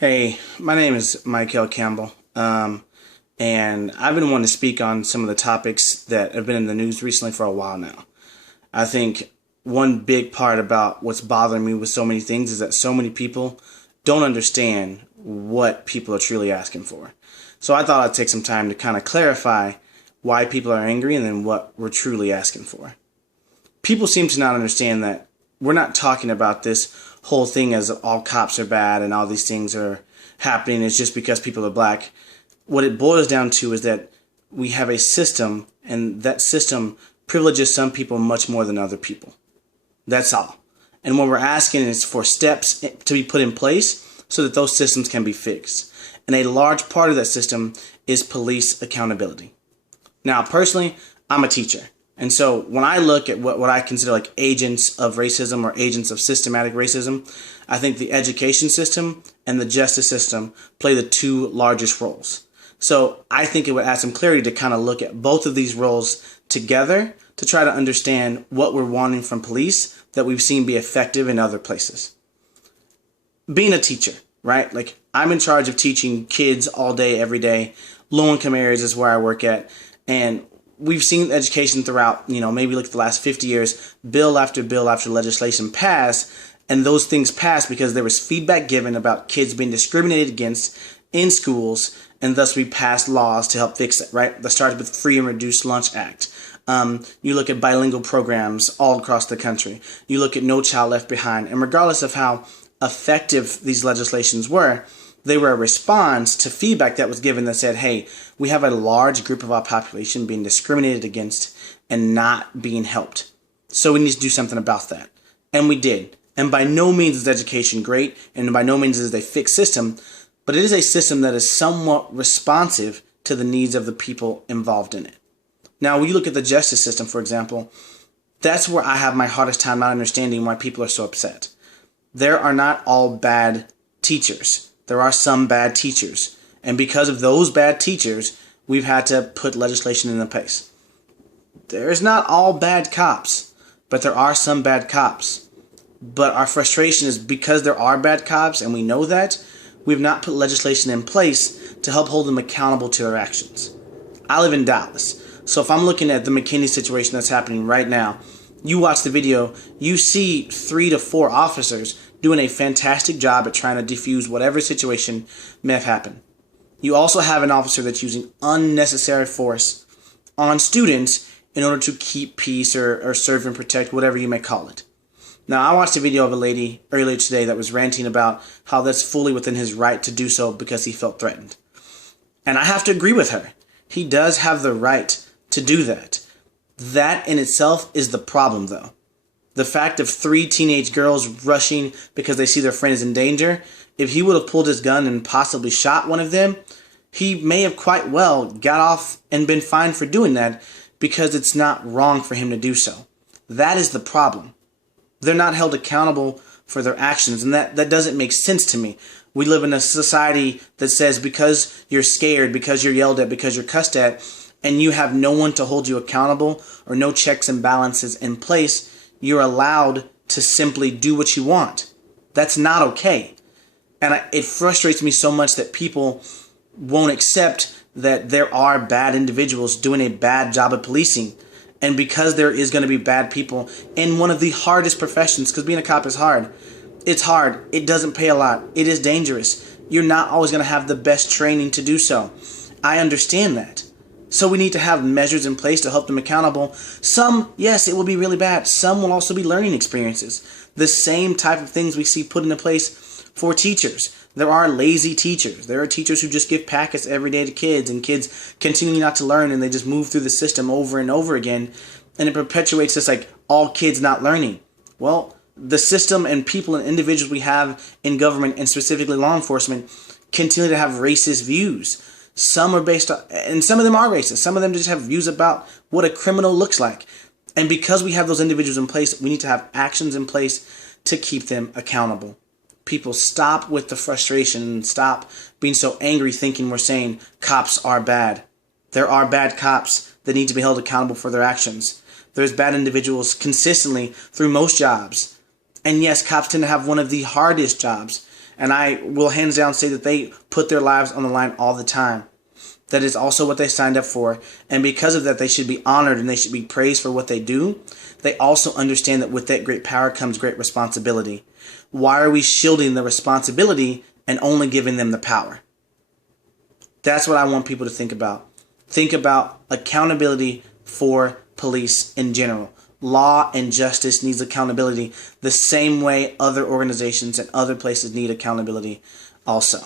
Hey, my name is Michael Campbell, and I've been wanting to speak on some of the topics that have been in the news recently for a while now. I think one big part about what's bothering me with so many things is that so many people don't understand what people are truly asking for. So I thought I'd take some time to kind of clarify why people are angry and then what we're truly asking for. People seem to not understand that we're not talking about this whole thing as all cops are bad and all these things are happening is just because people are black. What it boils down to is that we have a system, and that system privileges some people much more than other people. That's all. And what we're asking is for steps to be put in place so that those systems can be fixed. And a large part of that system is police accountability. Now, personally, I'm a teacher. And so when I look at what I consider like agents of racism or agents of systematic racism, I think the education system and the justice system play the two largest roles. So I think it would add some clarity to kind of look at both of these roles together to try to understand what we're wanting from police that we've seen be effective in other places. Being a teacher, right? Like I'm in charge of teaching kids all day, every day. Low-income areas is where I work at. And we've seen education throughout, maybe like the last 50 years, bill after legislation pass, and those things pass because there was feedback given about kids being discriminated against in schools, and thus we passed laws to help fix it, right? That started with Free and Reduced Lunch Act. You look at bilingual programs all across the country. You look at No Child Left Behind, and regardless of how effective these legislations were, they were a response to feedback that was given that said, hey, we have a large group of our population being discriminated against and not being helped. So we need to do something about that. And we did. And by no means is education great, and by no means is it a fixed system, but it is a system that is somewhat responsive to the needs of the people involved in it. Now, when you look at the justice system, for example, that's where I have my hardest time not understanding why people are so upset. There are not all bad teachers. There are some bad teachers. And because of those bad teachers, we've had to put legislation into place. There's not all bad cops, but there are some bad cops. But our frustration is because there are bad cops, and we know that, we've not put legislation in place to help hold them accountable to their actions. I live in Dallas. So if I'm looking at the McKinney situation that's happening right now, you watch the video, you see 3 to 4 officers doing a fantastic job at trying to defuse whatever situation may have happened. You also have an officer that's using unnecessary force on students in order to keep peace or serve and protect, whatever you may call it. Now, I watched a video of a lady earlier today that was ranting about how that's fully within his right to do so because he felt threatened. And I have to agree with her. He does have the right to do that. That in itself is the problem, though. The fact of 3 teenage girls rushing because they see their friend is in danger, if he would have pulled his gun and possibly shot one of them, he may have quite well got off and been fined for doing that because it's not wrong for him to do so. That is the problem. They're not held accountable for their actions, and that doesn't make sense to me. We live in a society that says because you're scared, because you're yelled at, because you're cussed at, and you have no one to hold you accountable or no checks and balances in place, you're allowed to simply do what you want. That's not okay. And it frustrates me so much that people won't accept that there are bad individuals doing a bad job of policing. And because there is going to be bad people in one of the hardest professions, because being a cop is hard. It's hard. It doesn't pay a lot. It is dangerous. You're not always going to have the best training to do so. I understand that. So we need to have measures in place to help them accountable. Some, yes, it will be really bad. Some will also be learning experiences. The same type of things we see put into place for teachers. There are lazy teachers. There are teachers who just give packets every day to kids, and kids continue not to learn, and they just move through the system over and over again, and it perpetuates this like all kids not learning. Well, the system and people and individuals we have in government, and specifically law enforcement, continue to have racist views. Some are based on, and some of them are racist. Some of them just have views about what a criminal looks like. And because we have those individuals in place, we need to have actions in place to keep them accountable. People stop with the frustration and stop being so angry thinking we're saying cops are bad. There are bad cops that need to be held accountable for their actions. There's bad individuals consistently through most jobs. And yes, cops tend to have one of the hardest jobs. And I will hands down say that they put their lives on the line all the time. That is also what they signed up for. And because of that, they should be honored and they should be praised for what they do. They also understand that with that great power comes great responsibility. Why are we shielding the responsibility and only giving them the power? That's what I want people to think about. Think about accountability for police in general. Law and justice needs accountability the same way other organizations and other places need accountability also.